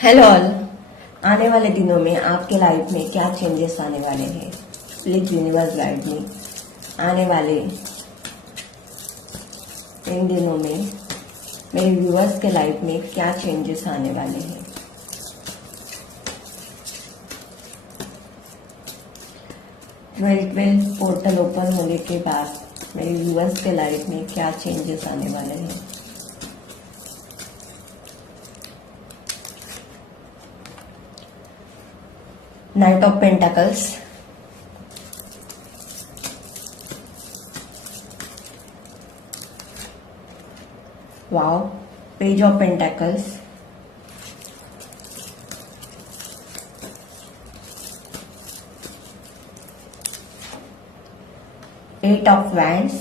Hello all. आने वाले दिनों में आपके लाइफ में क्या चेंजेस आने वाले हैं, प्लीज यूनिवर्स गाइड मी। आने वाले इन दिनों में मेरे व्यूअर्स के लाइफ में क्या चेंजेस आने वाले हैं। 12 पोर्टल ओपन होने के बाद मेरे व्यूअर्स के लाइफ में क्या चेंजेस आने वाले हैं। Knight of pentacles, wow, page of pentacles, eight of wands,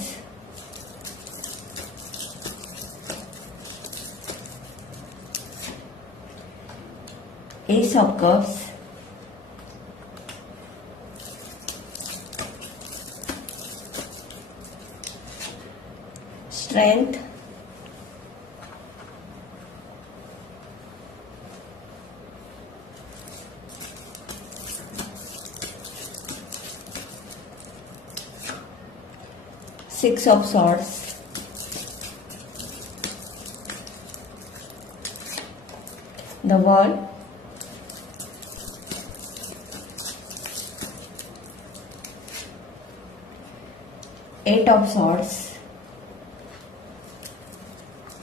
ace of cups, strength, six of swords, the world, eight of swords,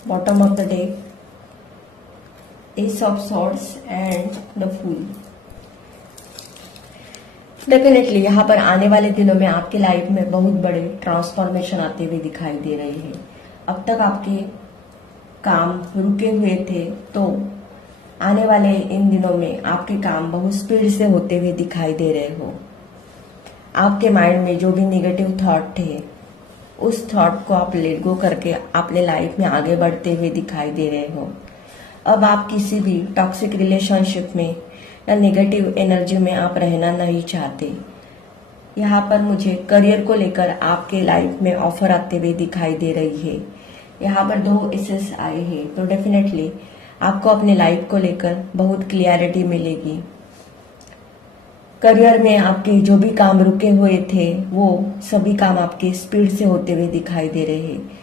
bottom of the deck, ace of swords and the fool। Definitely यहाँ पर आने वाले दिनों में आपके life में बहुत बड़े ट्रांसफॉर्मेशन आते हुए दिखाई दे रहे हैं। अब तक आपके काम रुके हुए थे, तो आने वाले इन दिनों में आपके काम बहुत स्पीड से होते हुए दिखाई दे रहे हो। आपके माइंड में जो भी निगेटिव थॉट थे, उस थॉट को आप लेट गो करके अपने लाइफ में आगे बढ़ते हुए दिखाई दे रहे हो। अब आप किसी भी टॉक्सिक रिलेशनशिप में या नेगेटिव एनर्जी में आप रहना नहीं चाहते। यहाँ पर मुझे करियर को लेकर आपके लाइफ में ऑफर आते हुए दिखाई दे रही है। यहाँ पर 2 एसेस आए हैं, तो डेफिनेटली आपको अपने लाइफ को लेकर बहुत क्लियरिटी मिलेगी। करियर में आपके जो भी काम रुके हुए थे, वो सभी काम आपके स्पीड से होते हुए दिखाई दे रहे हैं।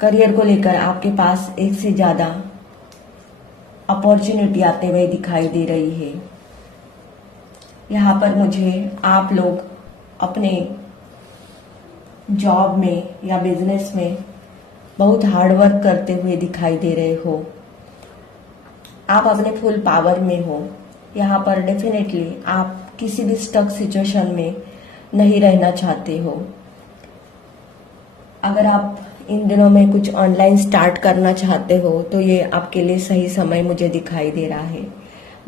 करियर को लेकर आपके पास एक से ज्यादा अपॉर्चुनिटी आते हुए दिखाई दे रही है। यहाँ पर मुझे आप लोग अपने जॉब में या बिजनेस में बहुत हार्डवर्क करते हुए दिखाई दे रहे हो। आप अपने फुल पावर में हो। यहाँ पर डेफिनेटली आप किसी भी स्टक सिचुएशन में नहीं रहना चाहते हो। अगर आप इन दिनों में कुछ ऑनलाइन स्टार्ट करना चाहते हो, तो ये आपके लिए सही समय मुझे दिखाई दे रहा है।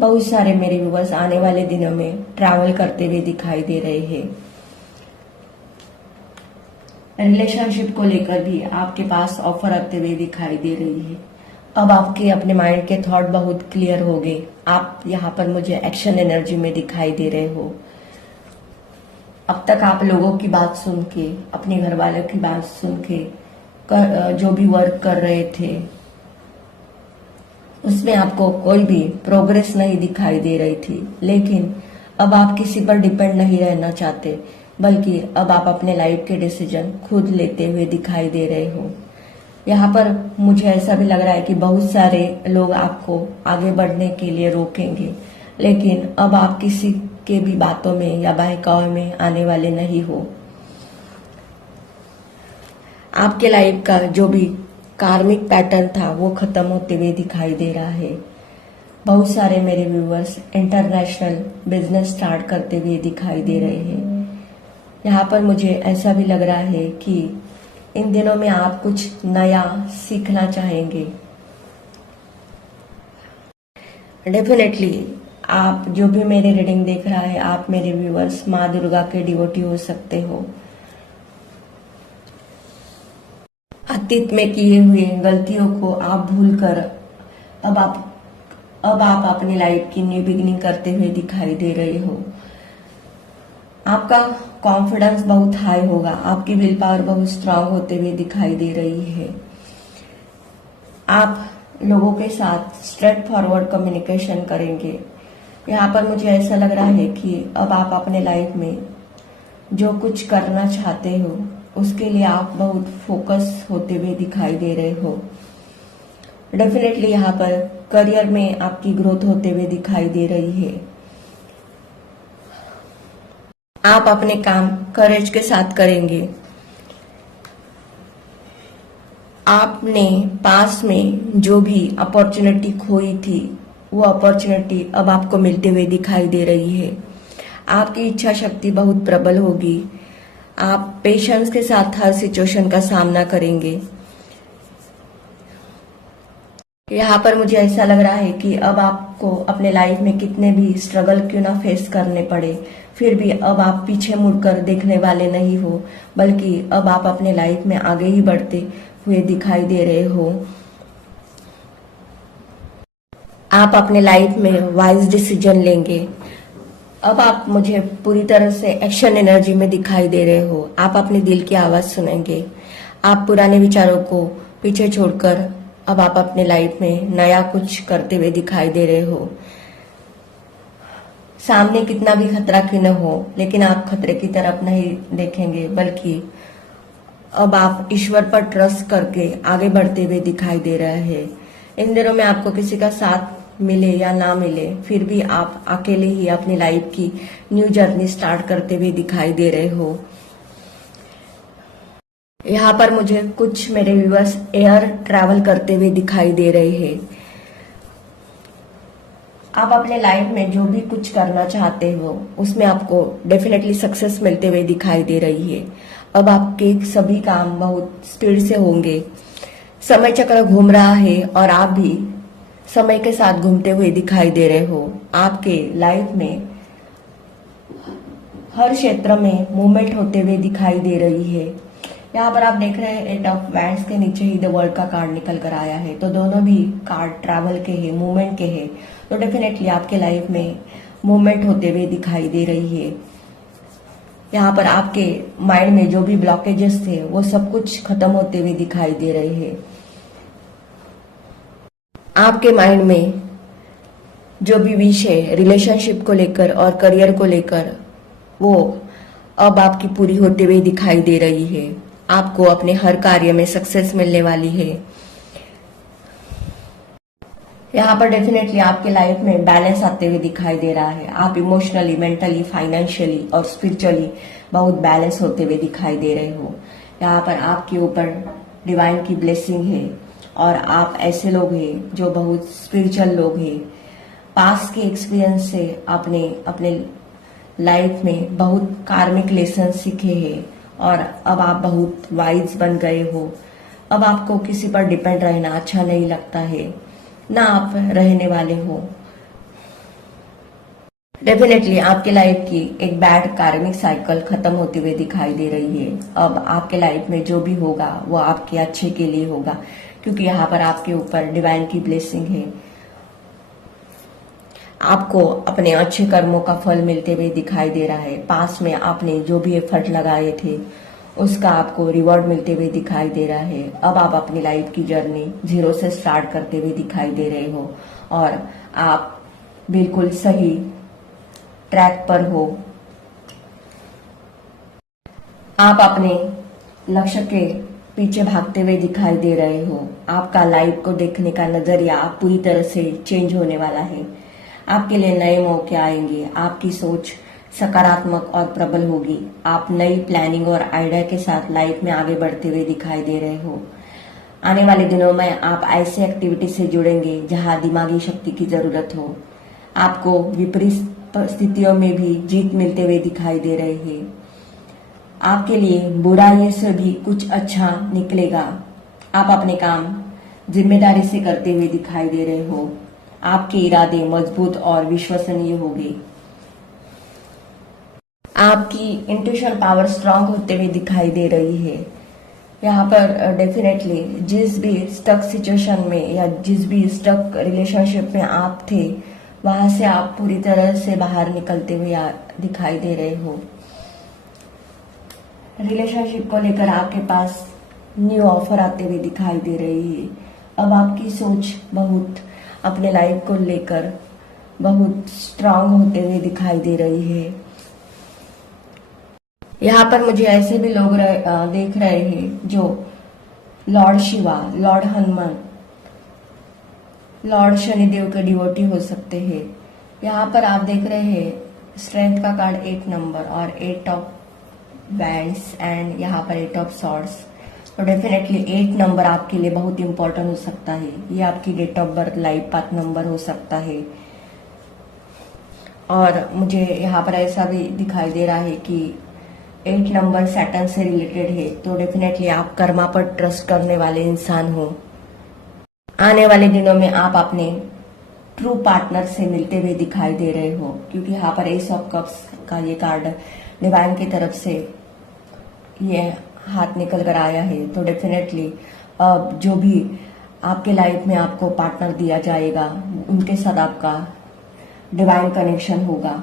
बहुत सारे मेरे व्यूअर्स आने वाले दिनों में ट्रैवल करते हुए दिखाई दे रहे हैं। रिलेशनशिप को लेकर भी आपके पास ऑफर आते हुए दिखाई दे रही है। अब आपके अपने माइंड के थॉट बहुत क्लियर हो गए। आप यहाँ पर मुझे एक्शन एनर्जी में दिखाई दे रहे हो। अब तक आप लोगों की बात सुन के, अपने घर वालों की बात सुन के जो भी वर्क कर रहे थे, उसमें आपको कोई भी प्रोग्रेस नहीं दिखाई दे रही थी। लेकिन अब आप किसी पर डिपेंड नहीं रहना चाहते, बल्कि अब आप अपने लाइफ के डिसीजन खुद लेते हुए दिखाई दे रहे हो। यहाँ पर मुझे ऐसा भी लग रहा है कि बहुत सारे लोग आपको आगे बढ़ने के लिए रोकेंगे, लेकिन अब आप किसी के भी बातों में या बहकावे में आने वाले नहीं हो। आपके लाइफ का जो भी कार्मिक पैटर्न था, वो खत्म होते हुए दिखाई दे रहा है। बहुत सारे मेरे व्यूअर्स इंटरनेशनल बिजनेस स्टार्ट करते हुए दिखाई दे रहे हैं। यहाँ पर मुझे ऐसा भी लग रहा है कि इन दिनों में आप कुछ नया सीखना चाहेंगे। डेफिनेटली आप जो भी मेरे रीडिंग देख रहा है, आप मेरे व्यूअर्स माँ दुर्गा के डिवोटी हो सकते हो। अतीत में किए हुए गलतियों को आप भूलकर अब आप अपनी लाइफ की न्यू बिगिनिंग करते हुए दिखाई दे रहे हो। आपका कॉन्फिडेंस बहुत हाई होगा, आपकी विल पावर बहुत स्ट्रांग होते हुए दिखाई दे रही है। आप लोगों के साथ स्ट्रेट फॉरवर्ड कम्युनिकेशन करेंगे। यहाँ पर मुझे ऐसा लग रहा है कि अब आप अपने लाइफ में जो कुछ करना चाहते हो उसके लिए आप बहुत फोकस होते हुए दिखाई दे रहे हो। डेफिनेटली यहाँ पर करियर में आपकी ग्रोथ होते हुए दिखाई दे रही है। आप अपने काम करेज के साथ करेंगे। आपने पास में जो भी अपॉर्चुनिटी खोई थी वो अपॉर्चुनिटी अब आपको मिलते हुए दिखाई दे रही है। आपकी इच्छा शक्ति बहुत प्रबल होगी। आप पेशेंस के साथ हर सिचुएशन का सामना करेंगे। यहाँ पर मुझे ऐसा लग रहा है कि अब आपको अपने लाइफ में कितने भी स्ट्रगल क्यों ना फेस करने पड़े, फिर भी अब आप पीछे मुड़कर देखने वाले नहीं हो, बल्कि अब आप अपने लाइफ में आगे ही बढ़ते हुए दिखाई दे रहे हो। आप अपने लाइफ में वाइज डिसीजन लेंगे। अब आप मुझे पूरी तरह से एक्शन एनर्जी में दिखाई दे रहे हो। आप अपने दिल की आवाज सुनेंगे। आप पुराने विचारों को पीछे छोड़कर अब आप अपने लाइफ में नया कुछ करते हुए दिखाई दे रहे हो। सामने कितना भी खतरा क्यों न हो, लेकिन आप खतरे की तरफ नहीं देखेंगे, बल्कि अब आप ईश्वर पर ट्रस्ट करके आगे बढ़ते हुए दिखाई दे रहे हैं। इन दिनों में आपको किसी का साथ मिले या ना मिले, फिर भी आप अकेले ही अपनी लाइफ की न्यू जर्नी स्टार्ट करते हुए दिखाई दे रहे हो। यहाँ पर मुझे कुछ मेरे व्यूअर्स एयर ट्रैवल करते हुए दिखाई दे रहे हैं। आप अपने लाइफ में जो भी कुछ करना चाहते हो उसमें आपको डेफिनेटली सक्सेस मिलते हुए दिखाई दे रही है। अब आपके सभी काम बहुत स्पीड से होंगे। समय चक्र घूम रहा है और आप भी समय के साथ घूमते हुए दिखाई दे रहे हो। आपके लाइफ में हर क्षेत्र में मूवमेंट होते हुए दिखाई दे रही है। यहाँ पर आप देख रहे हैं 8 ऑफ वैंड्स के नीचे ही द वर्ल्ड का कार्ड निकल कर आया है, तो दोनों भी कार्ड ट्रैवल के हैं, मूवमेंट के हैं। तो डेफिनेटली आपके लाइफ में मूवमेंट होते हुए दिखाई दे रही है। यहाँ पर आपके माइंड में जो भी ब्लॉकेजेस थे वो सब कुछ खत्म होते हुए दिखाई दे रहे हैं। आपके माइंड में जो भी विश है रिलेशनशिप को लेकर और करियर को लेकर, वो अब आपकी पूरी होते हुए दिखाई दे रही है। आपको अपने हर कार्य में सक्सेस मिलने वाली है। यहाँ पर डेफिनेटली आपके लाइफ में बैलेंस आते हुए दिखाई दे रहा है। आप इमोशनली, मेंटली, फाइनेंशियली और स्पिरिचुअली बहुत बैलेंस होते हुए दिखाई दे रहे हो। यहाँ पर आपके ऊपर डिवाइन की ब्लेसिंग है और आप ऐसे लोग हैं जो बहुत स्पिरिचुअल लोग हैं। पास्ट के एक्सपीरियंस से आपने अपने लाइफ में बहुत कार्मिक लेसन सीखे हैं और अब आप बहुत वाइज बन गए हो। अब आपको किसी पर डिपेंड रहना अच्छा नहीं लगता है, ना आप रहने वाले हो। डेफिनेटली आपके लाइफ की एक बैड कार्मिक साइकिल खत्म होते हुए दिखाई दे रही है। अब आपके लाइफ में जो भी होगा वो आपके अच्छे के लिए होगा, क्योंकि यहाँ पर आपके ऊपर डिवाइन की ब्लेसिंग है। आपको अपने अच्छे कर्मों का फल मिलते हुए दिखाई दे रहा है। पास में आपने जो भी एफर्ट लगाए थे उसका आपको रिवॉर्ड मिलते हुए दिखाई दे रहा है। अब आप अपनी लाइफ की जर्नी 0 से स्टार्ट करते हुए दिखाई दे रहे हो और आप बिल्कुल सही ट्रैक पर हो। आप अपने लक्ष्य के पीछे भागते हुए दिखाई दे रहे हो। आपका लाइफ को देखने का नजरिया पूरी तरह से चेंज होने वाला है। आपके लिए नए मौके आएंगे। आपकी सोच सकारात्मक और प्रबल होगी। आप नई प्लानिंग और आइडिया के साथ लाइफ में आगे बढ़ते हुए दिखाई दे रहे हो। आने वाले दिनों में आप ऐसे एक्टिविटी से जुड़ेंगे जहां दिमागी शक्ति की जरूरत हो। आपको विपरीत परिस्थितियों में भी जीत मिलते हुए दिखाई दे रहे हैं। आपके लिए बुराई से भी कुछ अच्छा निकलेगा। आप अपने काम जिम्मेदारी से करते हुए दिखाई दे रहे हो। आपके इरादे मजबूत और विश्वसनीय होंगे। आपकी इंट्यूशन पावर स्ट्रांग होते हुए दिखाई दे रही है। यहाँ पर डेफिनेटली जिस भी स्टक सिचुएशन में या जिस भी स्टक रिलेशनशिप में आप थे वहां से आप पूरी तरह से बाहर निकलते हुए दिखाई दे रहे हो। रिलेशनशिप को लेकर आपके पास न्यू ऑफर आते हुए दिखाई दे रही है अब आपकी सोच बहुत अपने लाइफ को लेकर बहुत स्ट्रांग होते हुए दिखाई दे रही है। यहाँ पर मुझे ऐसे भी लोग देख रहे हैं जो Lord Shiva, Lord Hanuman, Lord Shanidev के डिवोटी हो सकते हैं। यहाँ पर आप देख रहे हैं स्ट्रेंथ का कार्ड 8 नंबर और 8 ऑफ बैंड्स एंड यहाँ पर 8 ऑफ सॉर्ड्स। तो डेफिनेटली 8 नंबर आपके लिए बहुत इंपॉर्टेंट हो सकता है। ये आपकी date of birth life path number हो सकता है। और मुझे यहाँ पर ऐसा भी दिखाई दे रहा है कि 8 नंबर सैटर्न से रिलेटेड है। तो डेफिनेटली आप कर्मा पर ट्रस्ट करने वाले इंसान हो। आने वाले दिनों में आप अपने ट्रू पार्टनर से मिलते हुए दिखाई दे रहे हो, क्योंकि यहाँ पर एस ऑफ कप्स का ये कार्ड डिवाइन की तरफ से ये हाथ निकल कर आया है। तो डेफिनेटली अब जो भी आपके लाइफ में आपको पार्टनर दिया जाएगा उनके साथ आपका डिवाइन कनेक्शन होगा।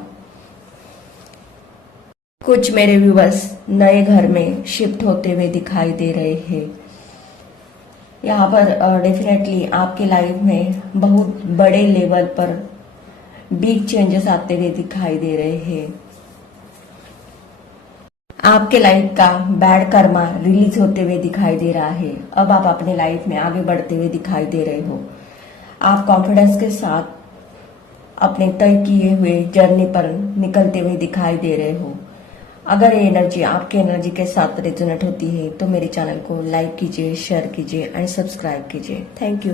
कुछ मेरे व्यूवर्स नए घर में शिफ्ट होते हुए दिखाई दे रहे हैं। यहाँ पर डेफिनेटली आपके लाइफ में बहुत बड़े लेवल पर बिग चेंजेस आते हुए दिखाई दे रहे हैं। आपके लाइफ का बैड कर्मा रिलीज होते हुए दिखाई दे रहा है। अब आप अपने लाइफ में आगे बढ़ते हुए दिखाई दे रहे हो। आप कॉन्फिडेंस के साथ अपने तय किए हुए जर्नी पर निकलते हुए दिखाई दे रहे हो। अगर ये एनर्जी आपके एनर्जी के साथ रेजोनेट होती है तो मेरे चैनल को लाइक कीजिए, शेयर कीजिए एंड सब्सक्राइब कीजिए। Thank you.